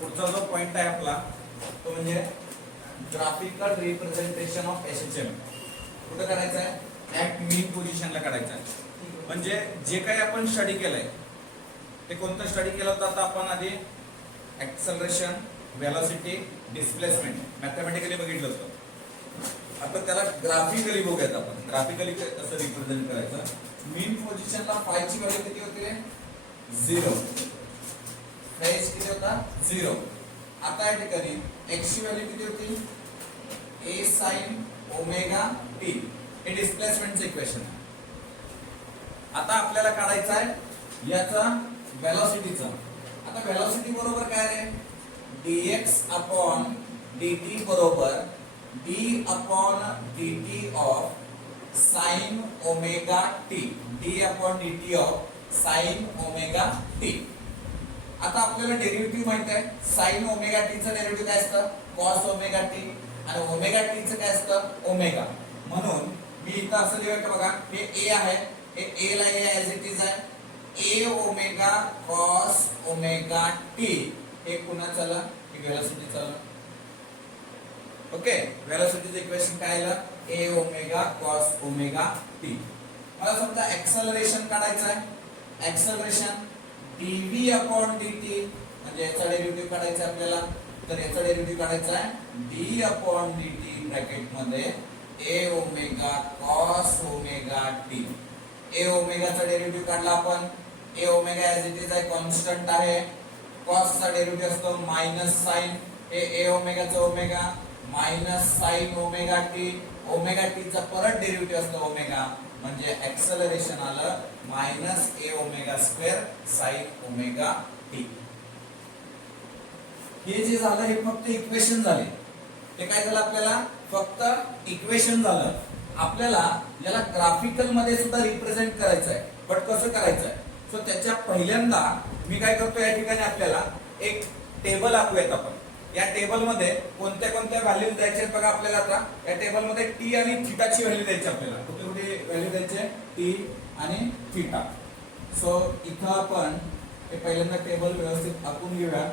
पुढचा जो पॉइंट आहे आपला तो म्हणजे ग्राफिकल रिप्रेझेंटेशन ऑफ एसएचएम कुठं करायचं आहे ऍट मीन पोझिशनला काढायचं आहे. म्हणजे जे काही आपण स्टडी केलंय ते कोणतं स्टडी केलं होतं आता आपण आधी ऍक्सेलरेशन, वेलोसिटी, डिस्प्लेसमेंट मॅथमॅटिकली बघितलं होतं. आता त्याला ग्राफिकली बघूयात आपण. ग्राफिकली कसं रिप्रेझेंट करायचं. मीन पोझिशनला फाय ची व्हॅल्यू किती होती 0, फेज किती होता 0. आता या ठिकाणी x ची व्हॅल्यू किती होती a sin ओमेगा t. हे डिस्प्लेसमेंटचं इक्वेशन आहे. आता आपल्याला काढायचं आहे याचा वेलोसिटीचा. आता वेलोसिटी बरोबर काय रे dx अपॉन dt बरोबर d upon dt of sin omega t. d upon dt of sin omega t. आता आपल्याला डेरिव्हेटिव्ह माहित आहे sin ओमेगा t चं डेरिव्हेटिव्ह काय असतं cos ओमेगा t आणि ओमेगा t चं काय असतं ओमेगा. म्हणून मी इथं असं लिहायचं बघा हे a आहे हे a ला a ऍज इट इज आहे a omega cos omega t. हे पुन्हा चला हे वेलोसिटी चला. ओके वेलोसिटीचं इक्वेशन काय आलं a omega cos omega t. मला समजा एक्सेलरेशन काढायचं आहे. एक्सेलरेशन dv अपॉन dt म्हणजे याचा डेरिव्हेटिव्ह काढायचा आपल्याला. तर याचा डेरिव्हेटिव्ह काढायचा आहे d अपॉन dt ब्रॅकेट मध्ये a omega cos omega t. a ओमेगाचा डेरिव्हेटिव्ह काढला आपण. a omega as it is आहे कॉन्स्टंट आहे. cos चा डेरिव्हेटिव्ह असतो मायनस sin. हे a ओमेगाचा omega minus sin omega t. Omega t चा परत डेरिव्हेटिव्ह असतो ओमेगा म्हणजे एक्सेलरेशन आलं minus a omega square sin omega t. हे जे झालं हे फक्त इक्वेशन झाले. ते काय झालं आपल्याला फक्त इक्वेशन झालं. आपल्याला याला ग्राफिकल मध्ये सुद्धा रिप्रेझेंट करायचं आहे. बट कसं करायचं आहे सो त्याच्या पहिल्यांदा मी काय करतो या ठिकाणी आपल्याला एक टेबल आखूयात आपण. या टेबल मध्ये कोणत्या कोणत्या व्हॅल्यूज द्यायचे बघा आपल्याला. आता या टेबल मध्ये टी आणि थीटाची व्हॅल्यू द्यायची आपल्याला. कुठे कुठे व्हॅल्यू द्यायचे टी आणि थीटा. सो इथं आपण हे पहिल्यांदा टेबल व्यवस्थित आखून घेऊया.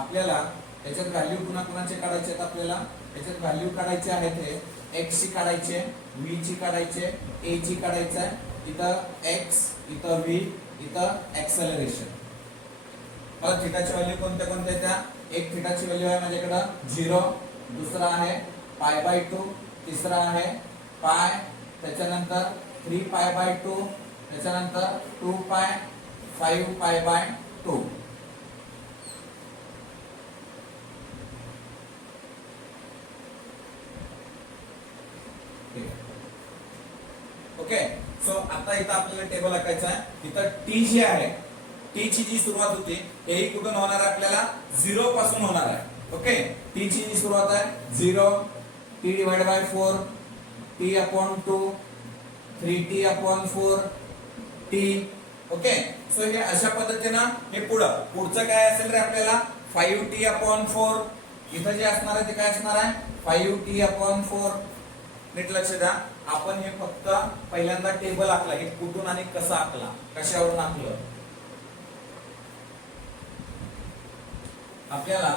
आपल्याला याच्यात व्हॅल्यू पुन्हा कुणाचे काढायचे आहेत आपल्याला. याच्यात व्हॅल्यू काढायचे आहेत हे x ची काढायचे, v ची काढायचे, a ची काढायचं आहे. इथं x, इथं v, इथं एक्सेलरेशन. मला थीटाची व्हॅल्यू कोणत्या कोणत्या त्या. एक थीटाची व्हॅल्यू आहे माझ्याकडे 0, दुसरा आहे π/2, तिसरा आहे पाय, त्याच्यानंतर 3π/2, त्याच्यानंतर 2π, 5π/2. ओके सो आता इथं आपल्याला टेबल आखायचं आहे. इथं टी जी आहे टी ची जी सुरुवात होती तेही कुठून होणार आहे आपल्याला 0 पासून होणार आहे. ओके टी ची जी सुरुवात आहे 0, t divide by 4, t upon 2, 3t upon 4 t. Okay so हे अशा पद्धतीने हे पुढचं काय असेल रे आपल्याला 5t अपॉन 4. इथं जे असणार आहे ते काय असणार आहे 5t अपॉन 4. नीट लक्ष द्या. आपण हे फक्त पहिल्यांदा टेबल आखला हे कुठून आणि कसा आखला कशावरून आखलं. आपल्याला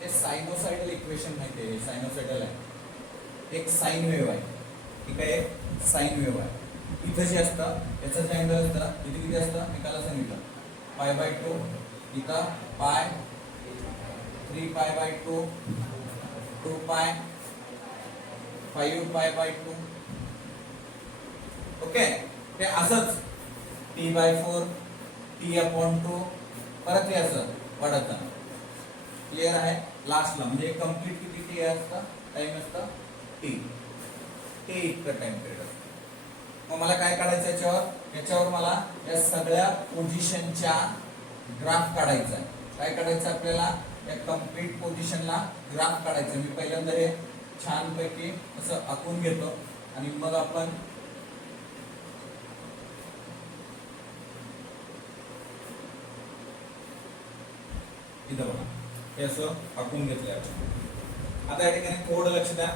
हे सायनोसाइडल इक्वेशन माहिती आहे. सायनोसाइडल आहे एक साइन वेव्ह आहे. ठीक आहे एक साइन वेव्ह आहे. इथं जे असतं याचं जे अँगल असतं इथे किती असतं मी काल सांगितलं π/2. इथं पाय 3π/2, 2π, 5π/2. ओके हे असंच t/4, t/2 परत हे असं वाढत जाणार. क्लिअर आहे. लास्टला म्हणजे कंप्लीट किती टी असतं टाइम असतं टी इतकं टाइम पिरियड असतं. मग मला काय काढायचं याच्यावर मला या सगळ्या पोझिशनच्या ग्राफ काढायचा आहे. काय काढायचं आपल्याला या कंप्लीट पोझिशनला ग्राफ काढायचं. मी पहिल्यांदा हे छानपैकी असं आखून घेतो आणि मग आपण इथं बघा हे असं आखून घेतलंय आपण. आता या ठिकाणी थोडं लक्ष द्या.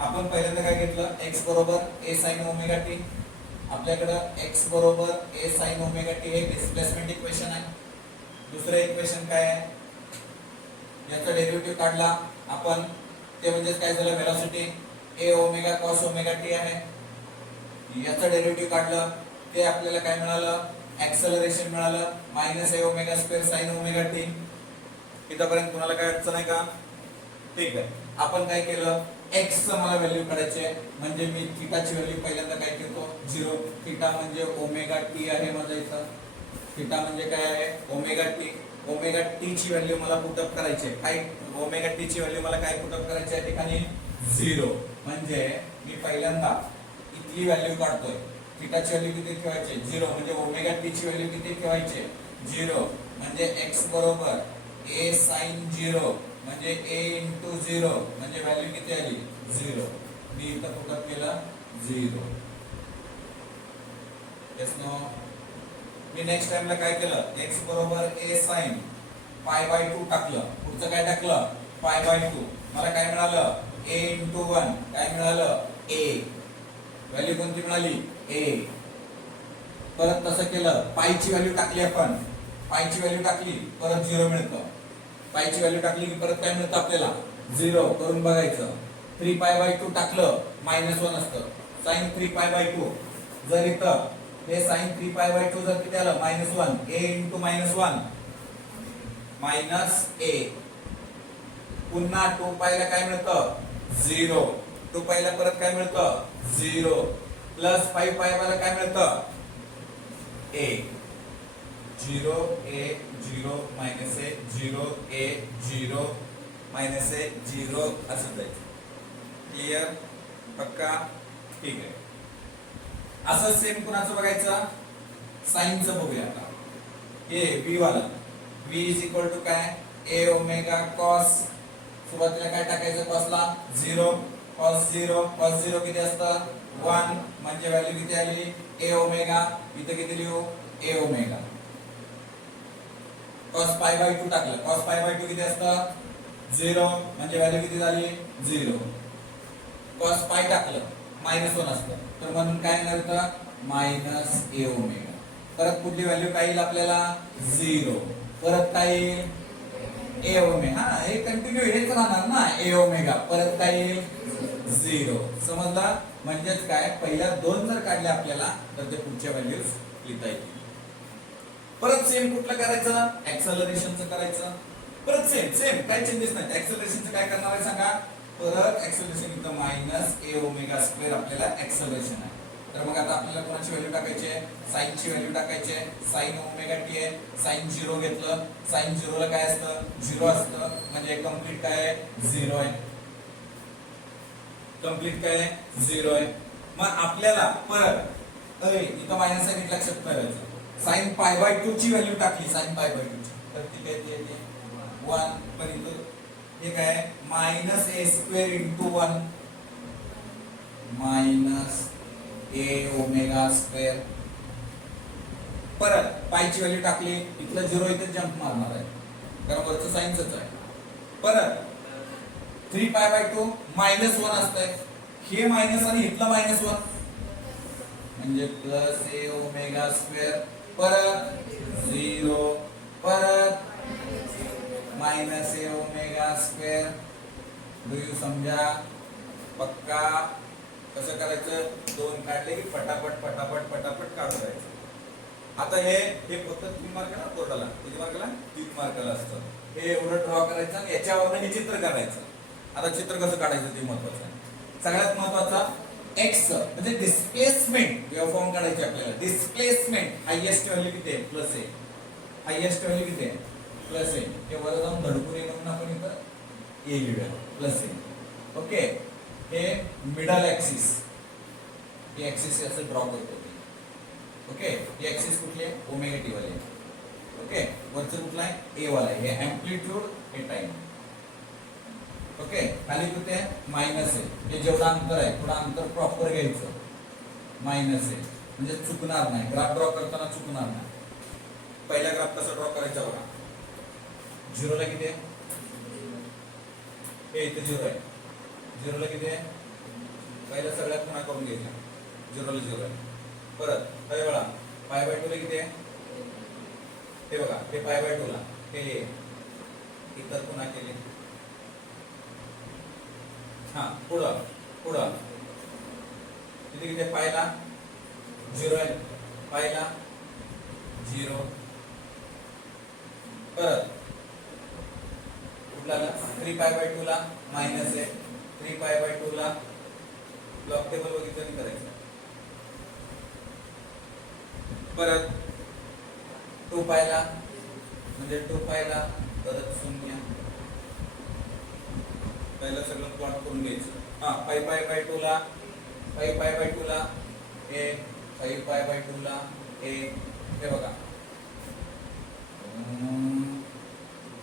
आपण पहिल्यांदा काय घेतलं x बरोबर a sin ओमेगा t. आपल्याकडे x बरोबर a sin ओमेगा t हे डिस्प्लेसमेंट इक्वेशन आहे. दुसरं इक्वेशन काय आहे, याचा डेरिव्हेटिव्ह काढला आपण, ते म्हणजे काय झालं, velocity a omega cos omega t आहे. याचा डेरिव्हेटिव्ह काढलं, ते आपल्याला काय मिळालं, ऍक्सेलरेशन मिळालं -a omega square sin omega t. इथपर्यंत तुम्हाला काय अडचण आहे का? ठीक आहे. आपण काय केलं, x चं मला व्हॅल्यू काढायची आहे, म्हणजे मी थीटाची व्हॅल्यू पहिल्यांदा काय घेतो 0. थीटा म्हणजे ओमेगा t आहे माझा इथं. थीटा म्हणजे काय आहे, ओमेगा t. ओमेगा t ची व्हॅल्यू मला पुट अप करायची आहे. काय ओमेगा t ची व्हॅल्यू मला काय पुट अप करायची आहे, ठिकाणी 0. म्हणजे मी पहिल्यांदा इथली व्हॅल्यू काढतोय. थीटाची व्हॅल्यू किती ठेवायची, 0. म्हणजे ओमेगा t ची व्हॅल्यू किती ठेवायची, 0. म्हणजे x बरोबर a sin 0 म्हणजे a into 0 म्हणजे व्हॅल्यू किती आली, 0. मी इथं पुट अप केलं 0. Yes no. मी नेक्स्ट टाइमला काय केलं, x बरोबर a sin π/2 टाकलं. पुढचं काय टाकलं, π/2. मला काय मिळालं, a into 1 काय मिळालं, a. व्हॅल्यू कोणती मिळाली, a. परत तसं केलं, पायची व्हॅल्यू टाकली आपण, पायची व्हॅल्यू टाकली परत 0 मिळतं. पायची व्हॅल्यू टाकली की परत काय मिळतं आपल्याला, 0. करून बघायचं. 3π/2 टाकलं -1 असतं, sin 3π/2. जर इथं हे sin 3π/2 जर किती आलं, -1, a into -1 -a. पुन्हा 2π ला काय मिळतं, 0. 2π ला परत काय मिळतं, 0. प्लस 5π ला काय मिळतं, a. 0 a 0 minus a 0 a 0 minus a 0 असं जायचं. क्लियर, पक्का, ठीक आहे. असं सेम कुणाचं बघायचं, साइनचं बघूया आता. हे v वाला, v इज इक्वल टू काय, a ओमेगा cos. सुरुवातीला काय टाकायचं, cosला 0. cos 0 किती असतं, 1. म्हणजे व्हॅल्यू किती आली, a ओमेगा. इथे किती लिहू, a ओमेगा. cos π/2 टाकलं, cos π/2 किती असतं, 0. म्हणजे व्हॅल्यू किती झाली, 0. cos π टाकलं, -1 असतं, तर म्हणून काय मिळतं, -a ओमेगा. परत कुठली व्हॅल्यू काय येईल आपल्याला, 0. परत काय येईल, a ओमेगा. हा, हे कंटिन्यू हेच राहणार ना, a ओमेगा. परत काय येईल, 0. समजलं. म्हणजेच काय, पहिल्या 2 जर काढल्या आपल्याला तर ते पुढच्या व्हॅल्यूज लिहिता येतील. परत सेम कुठलं करायचं, ऍक्सेलरेशनचं करायचं. परत सेम काय चेंजेस नाही. ऍक्सेलरेशनचं काय करणार आहे सांगा, परत ऍक्सेलरेशन इथं -a ओमेगा स्क्वेअर आपल्याला ऍक्सेलरेशन आहे. तर मग आता आपल्याला कोणाची व्हॅल्यू टाकायची आहे, साइनची व्हॅल्यू टाकायची आहे. साइन ओमेगा टी आहे, साइन 0 घेतलं. साइन 0 ला काय असतं, 0 असतं. म्हणजे कंप्लीट काय आहे, 0 आहे. कंप्लीट काय आहे, 0 आहे. मग आपल्याला परत इथं मायनस सांगितलं, लक्षात ठेवायचं. sin π/2 ची व्हॅल्यू टाकली, sin π/2 ची, तर ती काय येते 1. पण इथं हे काय -a square into 1 -a omega square. परत पायची व्हॅल्यू टाकली, इथलं 0 इथे जंप मारणार आहे कारण वरचं साइनच आहे. परत 3π/2 -1 असतंय, हे मायनस आणि इथलं -1 म्हणजे +a ओमेगा स्क्वेअर. परत 0. परत -a omega square. Do you समजा, पक्का. कसं करायचं, 2 काढले की पटापट पटापट पटापट काढायचं. आता हे फक्त 3 मार्काला बोर्डाला, किती मार्काला, 3 मार्काला असतं. हे एवढं ड्रॉ करायचं आणि याच्यावरून हे चित्र काढायचं. आता चित्र कसं काढायचं ते महत्वाचं आहे. सगळ्यात महत्वाचा x म्हणजे डिस्प्लेसमेंट वेव्हफॉर्म काढायची आपल्याला. डिस्प्लेसमेंट हायेस्ट व्हॅल्यू किती आहे, +a. हायेस्ट व्हॅल्यू किती आहे, +a. हे वर जाऊन धडकून ये म्हणून आपण इथं a लिहूया, +a. ओके. हे मिडल ऍक्सिस, हे ऍक्सिस असं ड्रॉ करतो. ओके. हे ऍक्सिस कुठली आहे, ओमेगा टी वाले. ओके. वरचं कुठला आहे, a वाला आहे. हे अँप्लिट्यूड, हे टाइम. ओके. खाली कुठे आहे, मायनस आहे. हे जेवढं अंतर आहे थोडं अंतर प्रॉपर घ्यायचं, मायनस आहे म्हणजे चुकणार नाही. ग्राफ ड्रॉ करताना चुकणार नाही. पहिला ग्राफ कसा ड्रॉ करायचा बघा. 0 ला किती आहे, हे इथे 0 आहे. 0 ला किती आहे, पहिला सगळ्यात पुन्हा करून घ्यायचा. 0 ला 0 आहे. परत काय बघा, π/2 ला किती आहे, हे बघा, हे पाय बाय 2 ला हे इतर पुन्हा केले. हा पुढं पुढं किती किती पायला 0 आहे, पायला 0. परत कुठला 3 पाय बाय 2 ला मायनस आहे, 3 पाय बाय 2 ला ब्लॉक टेबल बघितलं नाही करायचं. परत 2 पायला म्हणजे 2 पायला परत 0. पहिलं सगळं प्लॉट करून घ्यायचं. हा 5 पाय बाय 2 ला 5 पाय बाय 2 ला 1, 5 पाय बाय 2 ला 1. हे बघा,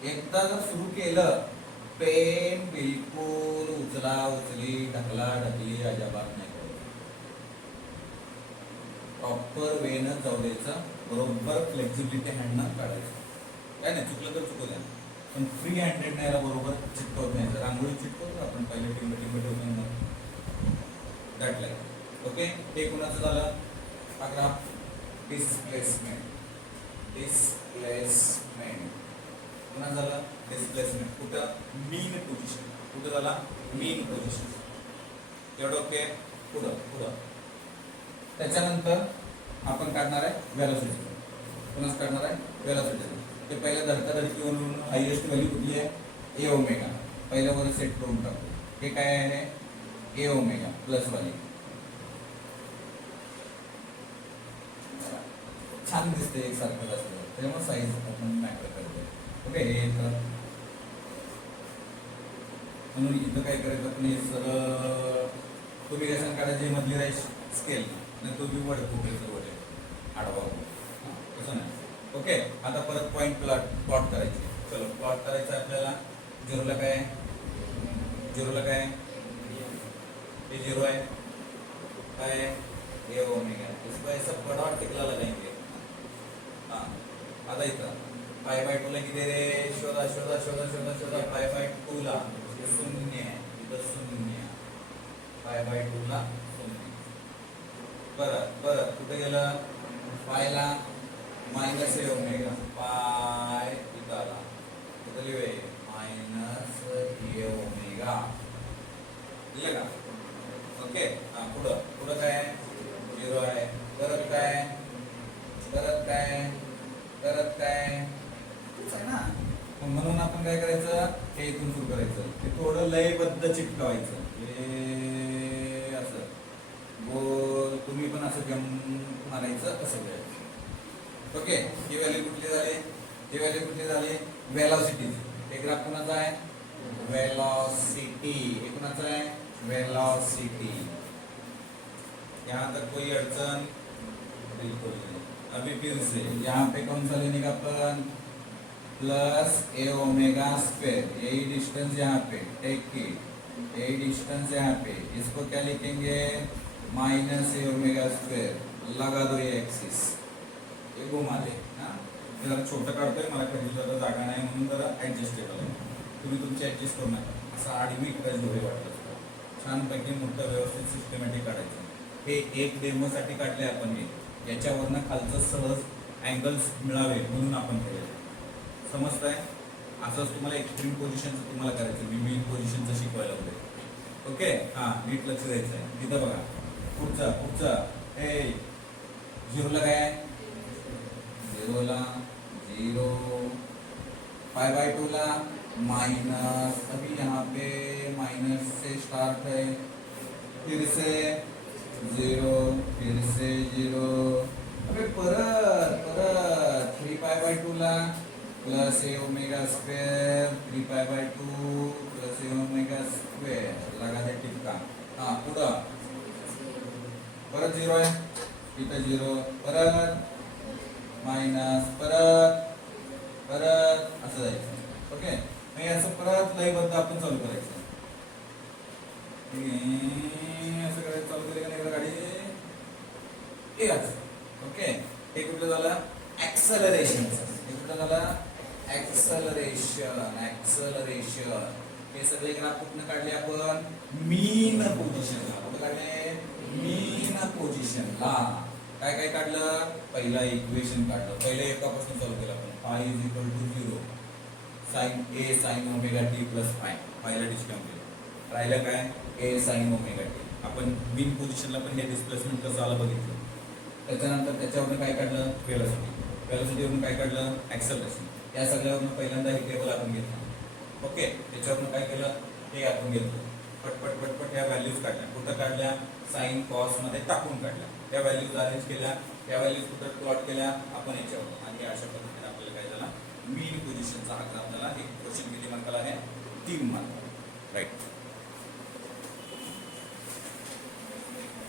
एकदा जर सुरू केलं पेन बिलकुल उचला उचली ढकला ढकली अजिबात नाही करायचं. प्रॉपर वेनं जाऊ द्यायचं, बरोबर फ्लेक्झिबिलिटी हँडनं काढायचं. काय नाही चुकलं तर चुकू द्या, पण फ्री हँडेड नाही बरोबर चिटकवत नाही. रांगोळी चिटकवतो आपण पहिले टिंब ठेवताना दाटलंय. ओके, हे कुणाचं झालं? अकरा डिस्प्लेसमेंट. डिस्प्लेसमेंट पुन्हा झालं डिस्प्लेसमेंट. कुठं? मीन पोझिशन. कुठं झाला? मीन पोझिशन. एवढं ओके. पुढं पुढं त्याच्यानंतर आपण काढणार आहे व्हेलॉसिटी. पुन्हा काढणार आहे व्हेलॉसिटी. ते पहिल्या धडका धडकीवरून हायएस्ट व्हॅल्यू कुठली आहे? ए ओमेगा. पहिल्यावर सेट करून टाकू. हे काय आहे? ए ओमेगा प्लस वाली. छान दिसते एकसारखं असतं, त्यामुळे साईज आपण मॅटर करतो. ओके, हे म्हणून इथं काय करायचं आपण हे सगळं तुम्ही कशाने काढायचे? मधली राईस स्केल नाही तो बी वडे वडे आडवा तसं नाही. ओके, आता परत पॉईंट प्लॉट करायचे. चलो प्लॉट करायचं आपल्याला. झिरोला काय? झिरोला काय? हे 0 है, काय ये ओमेगा. इसको ऐसा बड़ा टिकला लगाएंगे. हाँ, आता इथं पाय बाय 2 ला किती रे? शोधा शोधा शोधा शोधा शोधा. पाय बाय 2 ला 0 आहे, इथं 0. पाय बाय 2 ला 0. परत परत कुठे गेलं? पायला मायनस ए ओमेगा. पाय इथं आला, कुठे लिहूया? मायनस ए ओमेगा. लिहिलं का? ओके, हा पुढं पुढं काय? 0 आहे. परत काय? परत काय? परत काय? तेच आहे ना. म्हणून आपण काय करायचं? हे इथून सुरू करायचं. ते थोडं लयबद्ध चिटकवायचं. हे असं गोल. तुम्ही पण असं जम मारायचं असं करायचं. ओके, ही व्हॅल्यू कुठली झाली? ही व्हॅल्यू कुठली झाली? व्हेलॉसिटी. हे ग्राफ कुणाचा आहे? वेलोसिटी. हे कुणाचं आहे? वेलोसिटी. यहाँ तक कोई अड़चन बिल्कुल नहीं. अभी फिर से यहाँ पे कौन सा लेने का अपन? प्लस ए ओमेगा स्क्वायर. यही डिस्टेंस यहाँ पे टेक इट. यही डिस्टेंस यहाँ पे. इसको क्या लिखेंगे? माइनस ए ओमेगा स्क्वायर. लगा दो ये एक्सिस. ये घुमा दे. हाँ, जरा छोटा काढतोय, मला कधी जरा जागा नाही म्हणून जरा ऍडजस्टेबल आहे. तुम्ही तुमचे ऍडजस्ट करू नका. असं आडवी इकडे जोडे वाटलं छानपैकी मोठं व्यवस्थित सिस्टमॅटिक काढायचं. हे एक डेमोसाठी काढले आपण. हे याच्यावरनं खालचं सहज अँगल्स मिळावे म्हणून आपण केलं. समजताय? असंच तुम्हाला एक्स्ट्रीम पोझिशनचं तुम्हाला करायचं. मी मेन पोझिशनचं शिकवायला होते. ओके, हां नीट लक्ष द्यायचं आहे. तिथं बघा पुढचं पुढचं. हे 0ला काय आहे? 0ला 0. पाय बाय 2 ला माइनस. अभी यहाँ पे माइनस से स्टार्ट है, फिर से 0, फिर से 0. अबे परत परत 3 पाय बाय 2 ला plus A omega square. 3 pi by 2 plus A omega square. लगा दे टिपका. हाँ पुढं परत 0 आहे, इथं 0. परत मायनस. परत परत असं जायचं. ओके, मग असं परत लयबद्ध आपण चालू करायचं. असं करायचं चालू केलं का नाही गाडी? ओके, हे कुठलं झालं? ऍक्सलरेशन. हे कुठलं झालं? ऍक्सलरेशन. ऍक्सलरेशन. हे सगळे ग्राफ कुठनं काढले आपण? मीन पोझिशनला. कुठं काढले? मीन पोझिशनला. काय काय काढलं? पहिला इक्वेशन काढलं. पहिल्या एकापासून चालू केलं आपण. Phi is equal to 0 sine A sine omega t plus phi. फायला डिस्काउंट केलं, राहिलं काय ए साइन ओमेगा टी. आपण मीन पोझिशनला पण हे डिस्प्लेसमेंट कसं आलं बघितलं. त्याच्यानंतर त्याच्यावरून काय काढलं वेलोसिटी, वेलोसिटीवरून काय काढलं ऍक्सेलरेशन. या सगळ्यावरून पहिल्यांदा हे टेबल आपण घेतलं. ओके, त्याच्यावरून काय केलं हे आपण घेतलं. पटपट पटपट ह्या व्हॅल्यूज काढल्या. कुठं काढल्या साइन कॉस मध्ये टाकून काढल्या. त्या व्हॅल्यूज अरेंज केल्या, त्या व्हॅल्यूज कुठं प्लॉट केल्या आपण याच्यावर. आणि अशा पद्धतीने आपल्याला काय झाला मीन पोझिशनचा आकडा आपल्याला एक क्वेश्चन किती मार्काला आहे 3 मार्क. राईट.